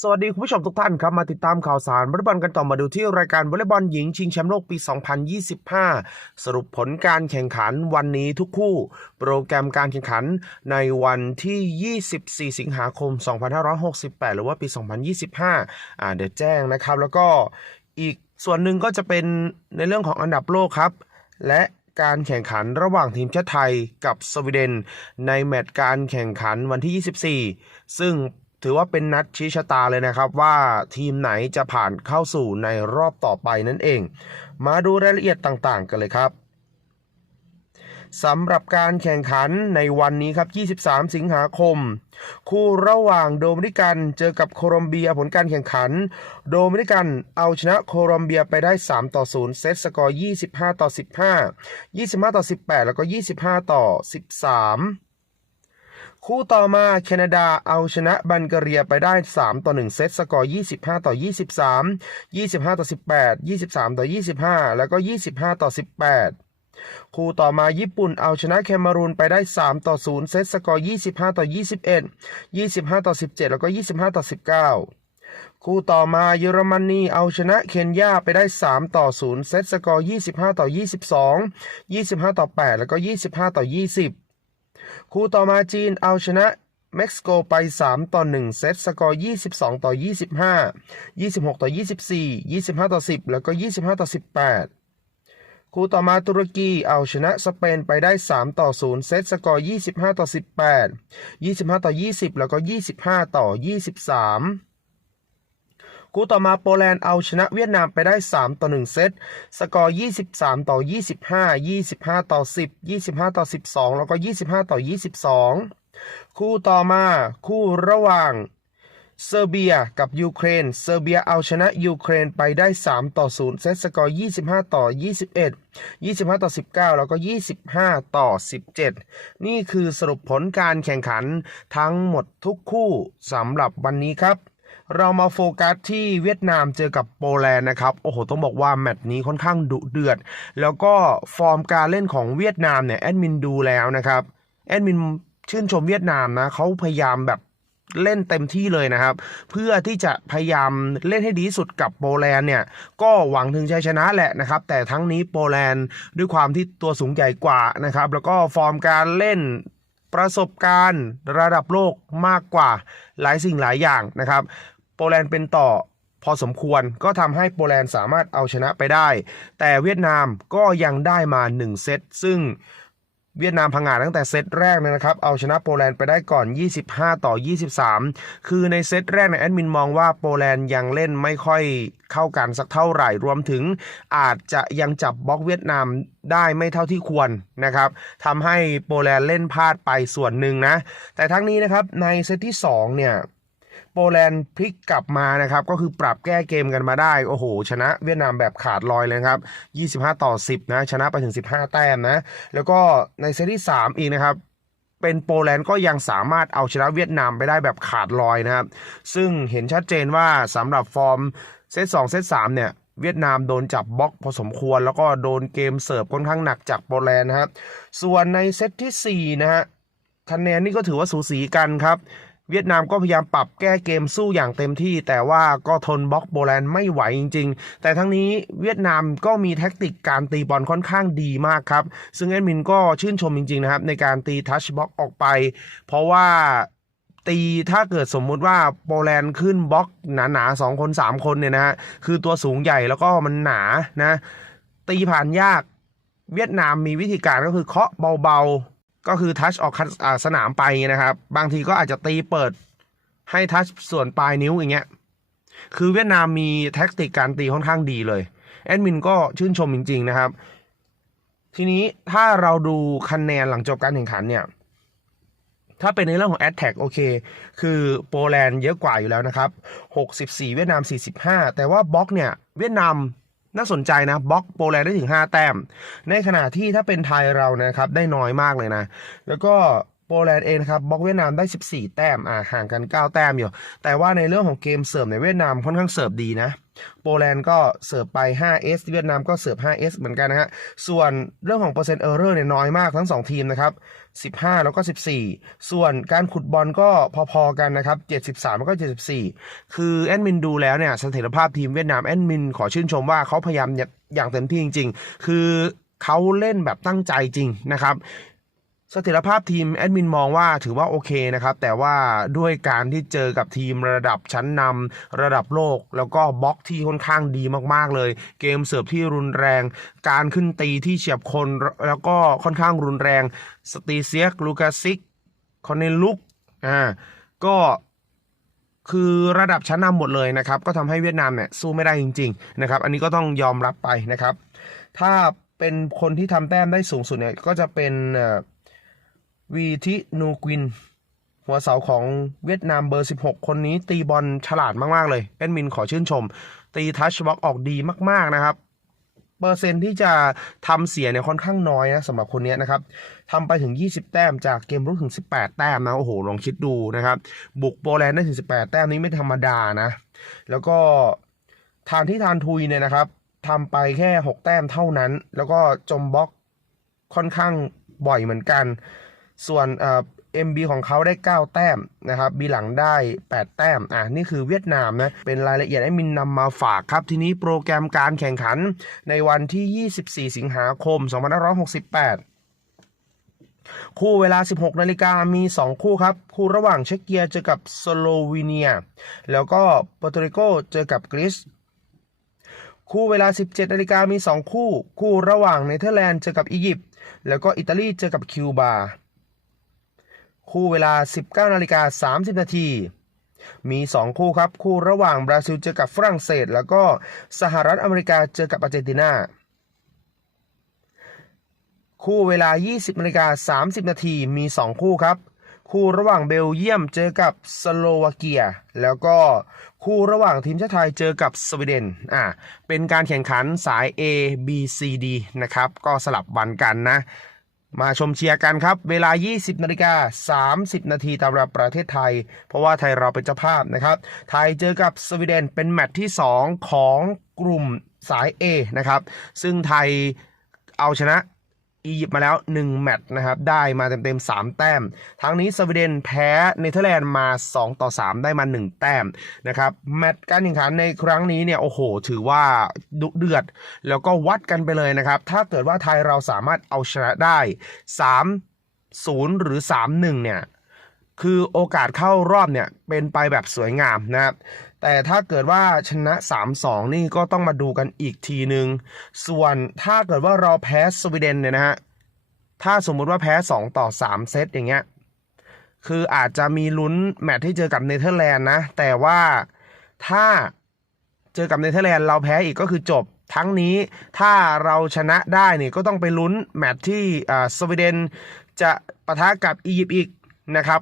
สวัสดีคุณผู้ชมทุกท่านครับ มาติดตามข่าวสารวอลเลย์บอลกันต่อมาดูที่รายการวอลเลย์บอลหญิงชิงแชมป์โลกปี 2025 สรุปผลการแข่งขันวันนี้ทุกคู่ โปรแกรมการแข่งขันในวันที่ 24 สิงหาคม 2568 หรือว่าปี 2025 อ่าเดี๋ยวแจ้งนะครับ แล้วก็อีกส่วนหนึ่งก็จะเป็นในเรื่องของอันดับโลกครับ และการแข่งขันระหว่างทีมชาติไทยกับสวีเดน ในแมตช์การแข่งขันวันที่ 24 ซึ่ง ถือว่าเป็นนัดชี้ชะตาเลยนะครับ ว่าทีมไหนจะผ่านเข้าสู่ในรอบต่อไปนั่นเอง มาดูรายละเอียดต่างๆ กันเลยครับสำหรับการแข่งขันในวันนี้ครับ 23 สิงหาคม คู่ระหว่างโดมินิกันเจอกับโคลอมเบียผลการแข่งขัน โดมินิกันเอาชนะโคลอมเบียไปได้ 3 ต่อ 0 เซตสกอร์ 25 ต่อ 15 25 ต่อ 18 แล้วก็ 25 ต่อ 13 คู่ต่อมาแคนาดาเอาชนะบัลแกเรียไปได้ 3 ต่อ 1 เซตสกอร์ 25 ต่อ 23 25 ต่อ 18 23 ต่อ 25 แล้วก็ 25 ต่อ 18คู่ต่อมาญี่ปุ่นเอาชนะแคนารูนไปได้ 3 ต่อ 0 เซตสกอร์ 25 ต่อ 21 25 ต่อ 17 แล้วก็ 25 ต่อ 19 คู่ต่อมาเยอรมนีเอาชนะเคนยาไปได้ 3 ต่อ 0 เซตสกอร์ 25 ต่อ 22 25 ต่อ 8 แล้วก็ 25 ต่อ 20 คู่ต่อมาจีนเอาชนะเม็กซิโกไป 3 ต่อ 1 เซตสกอร์ 22 ต่อ 25 26 ต่อ 24 25 ต่อ 10 แล้วก็ 25 ต่อ 18 คู่ต่อมาตุรกีเอาชนะสเปนไปได้ 3 ต่อ 0 เซตสกอร์ 25 ต่อ 18 25 ต่อ 20 แล้วก็ 25 ต่อ 23 คู่ต่อมาโปแลนด์เอาชนะเวียดนามไปได้ 3 ต่อ 1 เซต สกอร์ 23 ต่อ 25 25 ต่อ 10 25 ต่อ 12 แล้วก็ 25 ต่อ 22 คู่ต่อมาคู่ระหว่างเซอร์เบียกับยูเครน เซอร์เบียเอาชนะยูเครนไปได้ 3 ต่อ 0 เซตสกอร์ 25 ต่อ 21 25 ต่อ 19 แล้วก็ 25 ต่อ 17 นี่คือสรุปผลการแข่งขันทั้งหมดทุกคู่สำหรับวันนี้ครับ เรามาโฟกัสที่เวียดนามเจอกับโปแลนด์นะครับ โอ้โห ต้องบอกว่าแมตช์นี้ค่อนข้างดุเดือด แล้วก็ฟอร์มการเล่นของเวียดนามเนี่ยแอดมินดูแล้วนะครับ แอดมินชื่นชมเวียดนามนะเขาพยายามแบบเล่นเต็มที่เลยนะครับ เพื่อที่จะพยายามเล่นให้ดีสุดกับโปแลนด์เนี่ย ก็หวังถึงชัยชนะแหละนะครับ แต่ทั้งนี้โปแลนด์ด้วยความที่ตัวสูงใหญ่กว่านะครับ แล้วก็ฟอร์มการเล่นประสบการณ์ระดับโลกมากกว่าหลายสิ่งหลายอย่างนะครับ โปแลนด์เป็นต่อพอสมควรก็ทำให้โปแลนด์สามารถเอาชนะไปได้ แต่เวียดนามก็ยังได้มา 1 เซตซึ่งเวียดนามพังงาดตั้งแต่เซตแรกเลยนะครับ เอาชนะโปแลนด์ไปได้ก่อน 25 ต่อ 23 คือในเซตแรกในแอดมินมองว่าโปแลนด์ยังเล่นไม่ค่อยเข้ากันสักเท่าไหร่ รวมถึงอาจจะยังจับบล็อกเวียดนามได้ไม่เท่าที่ควรนะครับทำให้โปแลนด์เล่นพลาดไปส่วนหนึ่งนะ แต่ทั้งนี้นะครับในเซตที่ 2 เนี่ย โปแลนด์พลิกกลับมานะครับ ก็คือปรับแก้เกมกันมาได้ โอ้โห ชนะเวียดนามแบบขาดลอยเลยครับ 25 ต่อ 10 นะ ชนะไปถึง 15 แต้มนะ แล้วก็ในเซตที่ 3 อีกนะครับเป็นโปแลนด์ก็ยังสามารถเอาชนะเวียดนามไปได้แบบขาดลอยนะครับ ซึ่งเห็นชัดเจนว่าสำหรับฟอร์มเซต2เซต3เนี่ยเวียดนามโดนจับบล็อกพอสมควร แล้วก็โดนเกมเสิร์ฟค่อนข้างหนักจากโปแลนด์นะครับ ส่วนในเซตที่4นะฮะคะแนนนี่ก็ถือว่าสูสีกันครับ เวียดนามก็พยายามปรับแก้เกมสู้อย่างเต็มที่ แต่ว่าก็ทนบล็อกโปแลนด์ไม่ไหวจริง ๆ แต่ทั้งนี้เวียดนามก็มีแท็กติกการตีบอลค่อนข้างดีมากครับ ซึ่งแอดมินก็ชื่นชมจริง ๆ นะครับ ในการตีทัชบล็อกออกไป เพราะว่าตีถ้าเกิดสมมุติว่าโปแลนด์ขึ้นบล็อกหนาๆสองคนสามคนเนี่ยนะฮะคือตัวสูงใหญ่แล้วก็มันหนานะ ตีผ่านยาก เวียดนามมีวิธีการก็คือเคาะเบาๆ ก็คือทัชออกคันสนามไปนะครับ บางทีก็อาจจะตีเปิดให้ทัชส่วนปลายนิ้วอย่างเงี้ย คือเวียดนามมีแท็กติกการตีค่อนข้างดีเลย แอดมินก็ชื่นชมจริง ๆนะครับ ทีนี้ถ้าเราดูคะแนนหลังจบการแข่งขันเนี่ย ถ้าเป็นในเรื่องของ a t t a c k โอเค คือโปแลนด์เยอะกว่าอยู่แล้วนะครับ 64 เวียดนาม 45 แต่ว่าบล็อกเนี่ยเวียดนาม น่าสนใจนะบล็อกโปแลนด์ได้ถึง 5 แต้ม ในขณะที่ถ้าเป็นไทยเรานะครับได้น้อยมากเลยนะ แล้วก็ โปแลนด์เองนะครับบล็อกเวียดนามได้ 14 แต้มอ่าห่างกัน 9 แต้มอยู่ แต่ว่าในเรื่องของเกมเสิร์ฟในเวียดนามค่อนข้างเสิร์ฟดีนะ โปแลนด์ก็เสิร์ฟไป 5S เวียดนามก็เสิร์ฟ 5S เหมือนกันนะฮะ ส่วนเรื่องของเปอร์เซ็นต์เออร์เรอร์เนี่ยน้อยมากทั้ง 2 ทีมนะครับ 15 แล้วก็ 14 ส่วนการขุดบอลก็พอๆกันนะครับ 73 แล้วก็ 74 คือแอดมินดูแล้วเนี่ยเสถียรภาพทีมเวียดนามแอดมินขอชื่นชมว่าเขาพยายามอย่างเต็มที่จริง ๆ คือเขาเล่นแบบตั้งใจจริงนะครับ สถียรภาพทีมแอดมินมองว่าถือว่าโอเคนะครับ แต่ว่าด้วยการที่เจอกับทีมระดับชั้นนำระดับโลก แล้วก็บล็อกที่ค่อนข้างดีมากๆเลย เกมเสิร์ฟที่รุนแรง การขึ้นตีที่เฉียบคนแล้วก็ค่อนข้างรุนแรง สตีเซียกลูกาซิกคอนเนลุกอ่าก็คือระดับชั้นนำหมดเลยนะครับ ก็ทำให้เวียดนามเนี่ยสู้ไม่ได้จริงๆนะครับ อันนี้ก็ต้องยอมรับไปนะครับ ถ้าเป็นคนที่ทำแต้มได้สูงสุดเนี่ยก็จะเป็นเอ่อ วีทินูกวิน หัวเสาของเวียดนามเบอร์ 16 คนนี้ตีบอลฉลาดมาก ๆ เลย แอดมินขอชื่นชม ตีทัชบล็อกออกดีมาก ๆ นะครับ เปอร์เซ็นที่จะทำเสียเนี่ยค่อนข้างน้อยนะสำหรับคนนี้นะครับทำไปถึง 20 แต้มจากเกมรุกถึง 18 แต้มนะ โอ้โห ลองคิดดูนะครับ บุกโปแลนด์ได้ถึง 18 แต้มนี้ไม่ธรรมดานะ แล้วก็ทานที่ทานทุยเนี่ยนะครับทำไปแค่ 6 แต้มเท่านั้น แล้วก็จมบล็อกค่อนข้างบ่อยเหมือนกัน ส่วนเอ่อ MB ของเขาได้ 9 แต้มนะครับบีหลังได้ 8 แต้ม อะ นี่คือเวียดนามนะ เป็นรายละเอียดให้มินนำมาฝากครับ ทีนี้โปรแกรมการแข่งขันในวันที่ 24 สิงหาคม 2568คู่เวลา 16 นาฬิกามี 2 คู่ครับ คู่ระหว่างเช็กเกียเจอกับสโลวีเนีย แล้วก็โปรตุเกเจอกับกรีซคู่เวลา 17 นาฬิกามี 2 คู่ คู่ระหว่างเนเธอร์แลนด์เจอกับอียิปต์แล้วก็อิตาลีเจอกับคิวบา คู่เวลา 19นาฬิกา30 นาทีมี 2 คู่ครับ คู่ระหว่างบราซิลเจอกับฝรั่งเศส แล้วก็สหรัฐอเมริกาเจอกับอาร์เจนตินาคู่เวลา 20นาฬิกา30 นาทีมี 2 คู่ครับ คู่ระหว่างเบลเยียมเจอกับสโลวาเกีย แล้วก็คู่ระหว่างทีมชาติไทยเจอกับสวีเดนอ่าเป็นการแข่งขันสาย A B C D นะครับ ก็สลับวันกันนะ มาชมเชียร์กันครับ เวลา 20 นาฬิกา 30 นาทีตามเวลาประเทศไทย เพราะว่าไทยเราเป็นเจ้าภาพนะครับ ไทยเจอกับสวีเดนเป็นแมตช์ที่ 2 ของกลุ่มสาย A นะครับ ซึ่งไทยเอาชนะ อียิปต์มาแล้ว 1 แมตช์นะครับ ได้มาเต็มๆ 3 แต้ม ทั้งนี้สวีเดนแพ้เนเธอร์แลนด์มา 2 ต่อ 3 ได้มา 1 แต้มนะครับ แมตช์การแข่งขันในครั้งนี้เนี่ย โอ้โห ถือว่าดุเดือด แล้วก็วัดกันไปเลยนะครับ ถ้าเกิดว่าไทยเราสามารถเอาชนะได้ 3 0 หรือ 3 1 เนี่ยคือโอกาสเข้ารอบเนี่ยเป็นไปแบบสวยงามนะครับ แต่ถ้าเกิดว่าชนะ 3-2 นี่ก็ต้องมาดูกันอีกทีหนึ่งส่วนถ้าเกิดว่าเราแพ้สวีเดนเนี่ยนะฮะถ้าสมมุติว่าแพ้ 2 ต่อ 3 เซตอย่างเงี้ยคืออาจจะมีลุ้นแมตช์ที่เจอกับเนเธอร์แลนด์นะ แต่ว่าถ้าเจอกับเนเธอร์แลนด์เราแพ้อีกก็คือจบทั้งนี้ถ้าเราชนะได้เนี่ยก็ต้องไปลุ้นแมตช์ที่สวีเดนจะปะทะกับอียิปต์อีกนะครับ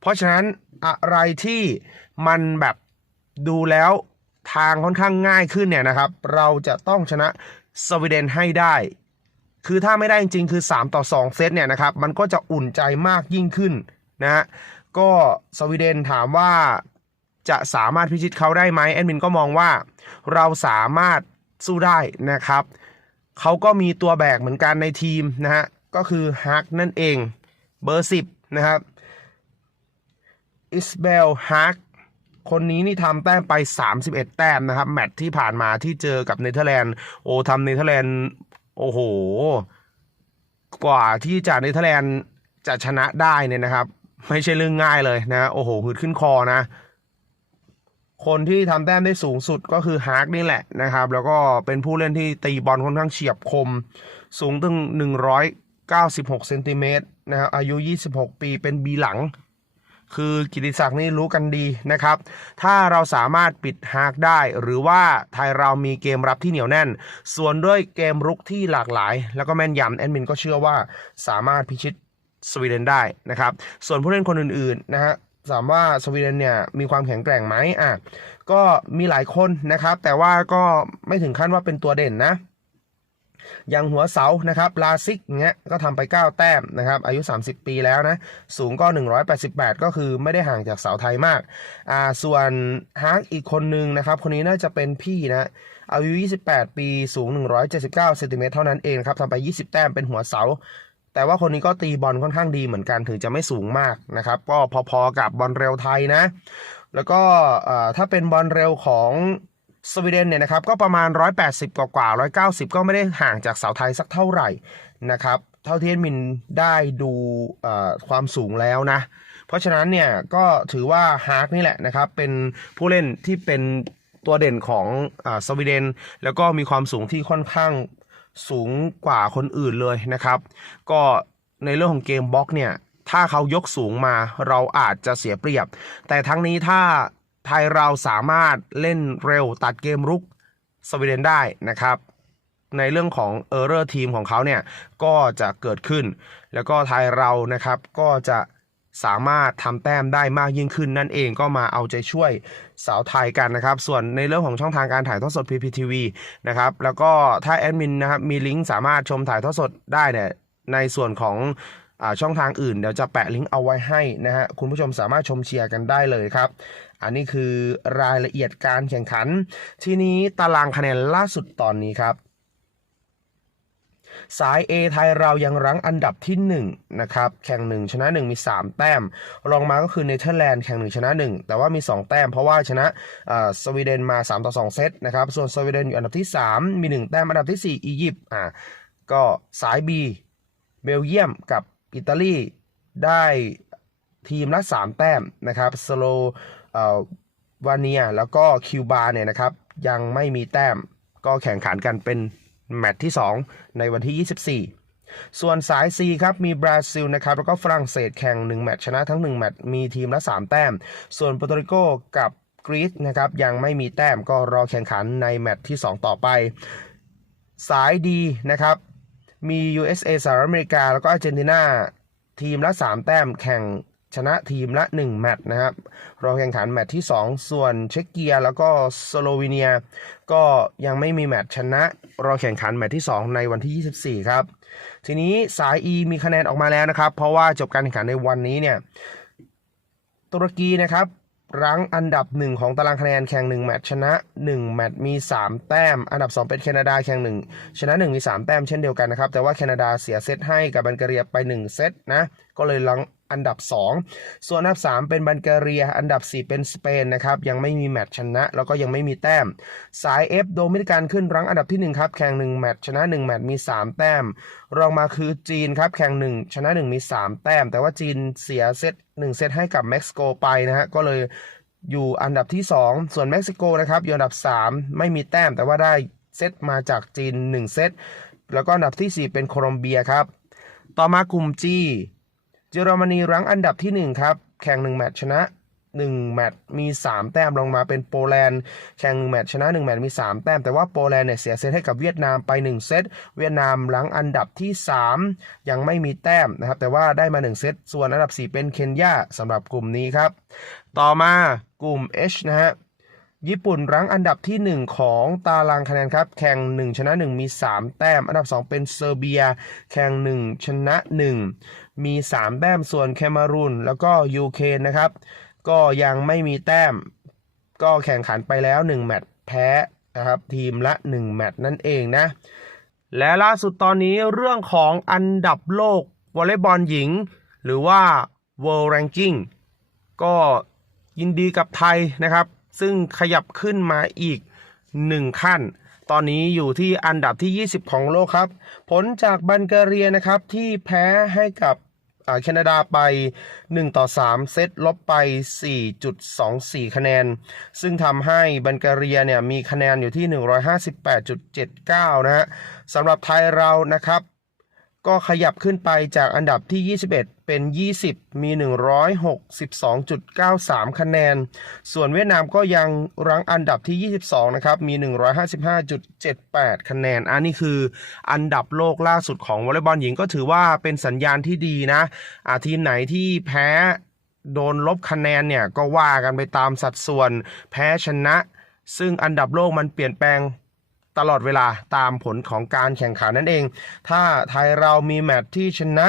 เพราะฉะนั้นอะไรที่มันแบบ ดูแล้วทางค่อนข้างง่ายขึ้นเนี่ยนะครับ เราจะต้องชนะสวีเดนให้ได้ คือถ้าไม่ได้จริงๆ คือ 3 ต่อ 2 เซตเนี่ยนะครับ มันก็จะอุ่นใจมากยิ่งขึ้นนะฮะก็สวีเดนถามว่าจะสามารถพิชิตเขาได้ไหมแอดมินก็มองว่าเราสามารถสู้ได้นะครับ เขาก็มีตัวแบกเหมือนกันในทีมนะฮะ ก็คือฮักนั่นเองเบอร์ 10 นะครับอิสเบลฮัก คนนี้นี่ทำแต้มไป 31 แต้มนะครับ แมตช์ที่ผ่านมาที่เจอกับเนเธอร์แลนด์โอ้ทำเนเธอร์แลนด์ โอ้โห กว่าที่จะเนเธอร์แลนด์จะชนะได้เนี่ยนะครับ ไม่ใช่เรื่องง่ายเลยนะโอ้โหหืดขึ้นคอนะคนที่ทำแต้มได้สูงสุดก็คือฮาร์กนี่แหละนะครับ แล้วก็เป็นผู้เล่นที่ตีบอลค่อนข้างเฉียบคม สูงถึง 196เซนติเมตรนะครับอายุ 26 ปีเป็นบีหลัง คือกิติศักดิ์นี่รู้กันดีนะครับ ถ้าเราสามารถปิดฮากได้ หรือว่าไทยเรามีเกมรับที่เหนียวแน่น ส่วนด้วยเกมรุกที่หลากหลาย แล้วก็แม่นยำแอดมินก็เชื่อว่าสามารถพิชิตสวีเดนได้นะครับ ส่วนผู้เล่นคนอื่นๆนะฮะถามว่าสวีเดนเนี่ยมีความแข็งแกร่งไหมอะก็มีหลายคนนะครับ แต่ว่าก็ไม่ถึงขั้นว่าเป็นตัวเด่นนะ อย่างหัวเสานะครับลาซิกเงี้ยก็ทำไป 9 แต้มนะครับอายุ 30 ปีแล้วนะ สูงก็ 188 ก็คือไม่ได้ห่างจากเสาไทยมากอ่าส่วนฮาร์กอีกคนนึงนะครับ คนนี้น่าจะเป็นพี่นะอายุ 28 ปีสูง 179เซนติเมตรเท่านั้นเองครับทำไป 20 แต้มเป็นหัวเสาแต่ว่าคนนี้ก็ตีบอลค่อนข้างดีเหมือนกันถึงจะไม่สูงมากนะครับ ก็พอๆกับบอลเร็วไทยนะ แล้วก็อ่อถ้าเป็นบอลเร็วของ สวีเดนเนี่ยนะครับก็ประมาณ 180 กว่ากว่า190 ก็ไม่ได้ห่างจากเสาไทยสักเท่าไหร่นะครับเท่าที่เอ็ดมินได้ดูความสูงแล้วนะ เพราะฉะนั้นเนี่ยก็ถือว่าฮาร์กนี่แหละนะครับเป็นผู้เล่นที่เป็นตัวเด่นของอสวีเดน แล้วก็มีความสูงที่ค่อนข้างสูงกว่าคนอื่นเลยนะครับ ก็ในเรื่องของเกมบล็อกเนี่ยถ้าเขายกสูงมาเราอาจจะเสียเปรียบ แต่ทั้งนี้ถ้า ไทยเราสามารถเล่นเร็วตัดเกมรุกสวีเดนได้นะครับ ในเรื่องของเออร์เรอร์ทีมของเขาเนี่ยก็จะเกิดขึ้น แล้วก็ไทยเรานะครับก็จะสามารถทำแต้มได้มากยิ่งขึ้นนั่นเองก็มาเอาใจช่วยสาวไทยกันนะครับ ส่วนในเรื่องของช่องทางการถ่ายทอดสด PPTV นะครับ แล้วก็ถ้าแอดมินนะครับมีลิงก์สามารถชมถ่ายทอดสดได้เนี่ยในส่วนของ ช่องทางอื่นเดี๋ยวจะแปะลิงก์เอาไว้ให้นะฮะคุณผู้ชมสามารถชมเชียร์กันได้เลยครับ อันนี้คือรายละเอียดการแข่งขัน ทีนี้ตารางคะแนนล่าสุดตอนนี้ครับ สาย A ไทยเรายังรั้งอันดับที่1นะครับแข่ง 1 ชนะ 1 มี 3 แต้ม รองมาก็คือเนเธอร์แลนด์แข่ง 1 ชนะ 1 แต่ว่ามี 2 แต้ม เพราะว่าชนะอ่าสวีเดนมา 3 ต่อ 2 เซตนะครับส่วนสวีเดนอยู่อันดับที่ 3 มี 1 แต้มอันดับที่ 4 อียิปต์อ่าก็สาย B เบลเยียมกับ อิตาลีได้ทีมละ 3 แต้มนะครับสโลวาเนียแล้วก็คิวบาเนี่ยนะครับยังไม่มีแต้มก็แข่งขันกันเป็นแมตช์ที่ 2 ในวันที่ 24 ส่วนสาย C ครับ มีบราซิลนะครับแล้วก็ฝรั่งเศสแข่ง 1 แมตช์ชนะทั้ง 1 แมตช์มีทีมละ 3 แต้ม ส่วนโปรตุเกสกับกรีซนะครับยังไม่มีแต้มก็รอแข่งขันในแมตช์ที่ 2 ต่อไป สาย D นะครับ มี USA สหรัฐอเมริกา แล้วก็อาร์เจนตินาทีมละ 3 แต้มแข่งชนะทีมละ 1 แมตช์นะครับรอแข่งขันแมตช์ที่ 2 ส่วนเช็กเกียแล้วก็สโลวีเนีย ก็ยังไม่มีแมตช์ชนะรอแข่งขันแมตช์ที่ 2 ในวันที่ 24 ครับ ทีนี้สาย E มีคะแนนออกมาแล้วนะครับ เพราะว่าจบการแข่งขันในวันนี้เนี่ยตุรกีนะครับ รั้งอันดับ 1 ของตารางคะแนนแข่ง1แมตช์ชนะ 1 แมตช์มี 3 แต้ม อันดับ 2 เป็นแคนาดาแข่ง1ชนะ 1 มี 3 แต้มเช่นเดียวกันนะครับ แต่ว่าแคนาดาเสียเซตให้กับบัลแกเรียไป 1 เซตนะ ก็เลยรั้งอันดับ 2 ส่วนอันดับ 3 เป็นบัลแกเรีย อันดับ 4 เป็นสเปนนะครับ ยังไม่มีแมตช์ชนะ แล้วก็ยังไม่มีแต้ม สาย F โดมินิกันขึ้นรั้งอันดับที่ 1 ครับ แข่ง 1 แมตช์ชนะ 1 แมตช์มี 3 แต้ม รองมาคือจีนครับ แข่ง 1 ชนะ 1 มี 3 แต้ม แต่ว่าจีนเสียเซต 1 เซตให้กับเม็กซิโกไปนะฮะก็เลยอยู่อันดับที่ 2 ส่วนเม็กซิโกนะครับอยู่อันดับ 3 ไม่มีแต้มแต่ว่าได้เซตมาจากจีน 1 เซต แล้วก็อันดับทีสี่4 เป็นโคลอมเบียครับ ต่อมากลุ่ม G เยอรมนีรั้งอันดับที่ 1 ครับ แข่ง 1 แมตช์ชนะ 1แมตช์มี 3 แต้มลงมาเป็นโปแลนด์แข่ง1แมตช์ชนะ1แมตช์มี 3 แต้ม แต่ว่าโปแลนด์เนี่ยเสียเซตให้กับเวียดนามไป 1 เซตเวียดนามรั้งอันดับที่ 3 ยังไม่มีแต้มนะครับแต่ว่าได้มา 1 เซตส่วนอันดับ 4 เป็นเคนยาสำหรับกลุ่มนี้ครับ ต่อมากลุ่ม H นะฮะญี่ปุ่นรั้งอันดับที่ 1 ของตารางคะแนนครับ แข่ง 1 ชนะ 1 มี 3 แต้ม อันดับ 2 เป็นเซอร์เบีย แข่ง 1 ชนะ 1 มี 3 แต้มส่วนแคมารูนแล้วก็ยูเครนนะครับ ก็ยังไม่มีแต้ม ก็แข่งขันไปแล้ว 1 แมตช์แพ้นะครับ ทีมละ 1 แมตช์นั่นเองนะ และล่าสุดตอนนี้เรื่องของอันดับโลกวอลเลย์บอลหญิง หรือว่า World Ranking ก็ยินดีกับไทยนะครับ ซึ่งขยับขึ้นมาอีก 1 ขั้น ตอนนี้อยู่ที่อันดับที่ 20 ของโลกครับ ผลจากบัลแกเรียนะครับที่แพ้ให้กับ แคนาดาไป 1 ต่อ 3 เซตลบไป 4.24 คะแนน ซึ่งทำให้บัลแกเรียเนี่ยมีคะแนนอยู่ที่ 158.79 นะฮะสำหรับไทยเรานะครับ ก็ขยับขึ้นไปจากอันดับที่ 21 เป็น 20 มี 162.93 คะแนน ส่วนเวียดนามก็ยังรั้งอันดับที่ 22 นะครับ มี 155.78 คะแนน อันนี้คืออันดับโลกล่าสุดของวอลเลย์บอลหญิงก็ถือว่าเป็นสัญญาณที่ดีนะอาทีมไหนที่แพ้โดนลบคะแนนเนี่ยก็ว่ากันไปตามสัดส่วน แพ้ชนะ ซึ่งอันดับโลกมันเปลี่ยนแปลง ตลอดเวลาตามผลของการแข่งขันนั่นเอง ถ้าไทยเรามีแมตช์ที่ชนะ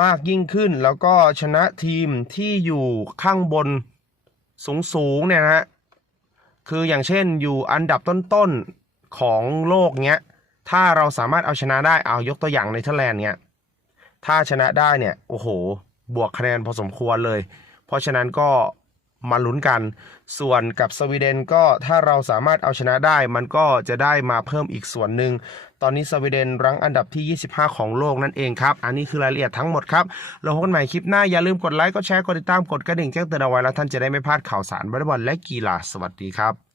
มากยิ่งขึ้น แล้วก็ชนะทีมที่อยู่ข้างบนสูงๆเนี่ยนะฮะคืออย่างเช่นอยู่อันดับต้นๆของโลกเนี้ย ถ้าเราสามารถเอาชนะได้เอายกตัวอย่างในเธอร์แลนด์เนี้ย ถ้าชนะได้เนี่ย โอ้โห บวกคะแนนพอสมควรเลย เพราะฉะนั้นก็ มาลุ้นกัน ส่วนกับสวีเดนก็ถ้าเราสามารถเอาชนะได้ มันก็จะได้มาเพิ่มอีกส่วนหนึ่ง ตอนนี้สวีเดนรั้งอันดับที่ 25 ของโลกนั่นเองครับ อันนี้คือรายละเอียดทั้งหมดครับเราพบกันใหม่คลิปหน้า อย่าลืมกดไลค์ กดแชร์ กดติดตาม กดกระดิ่งแจ้งเตือนเอาไว้แล้วท่านจะได้ไม่พลาดข่าวสารบอลและกีฬา สวัสดีครับ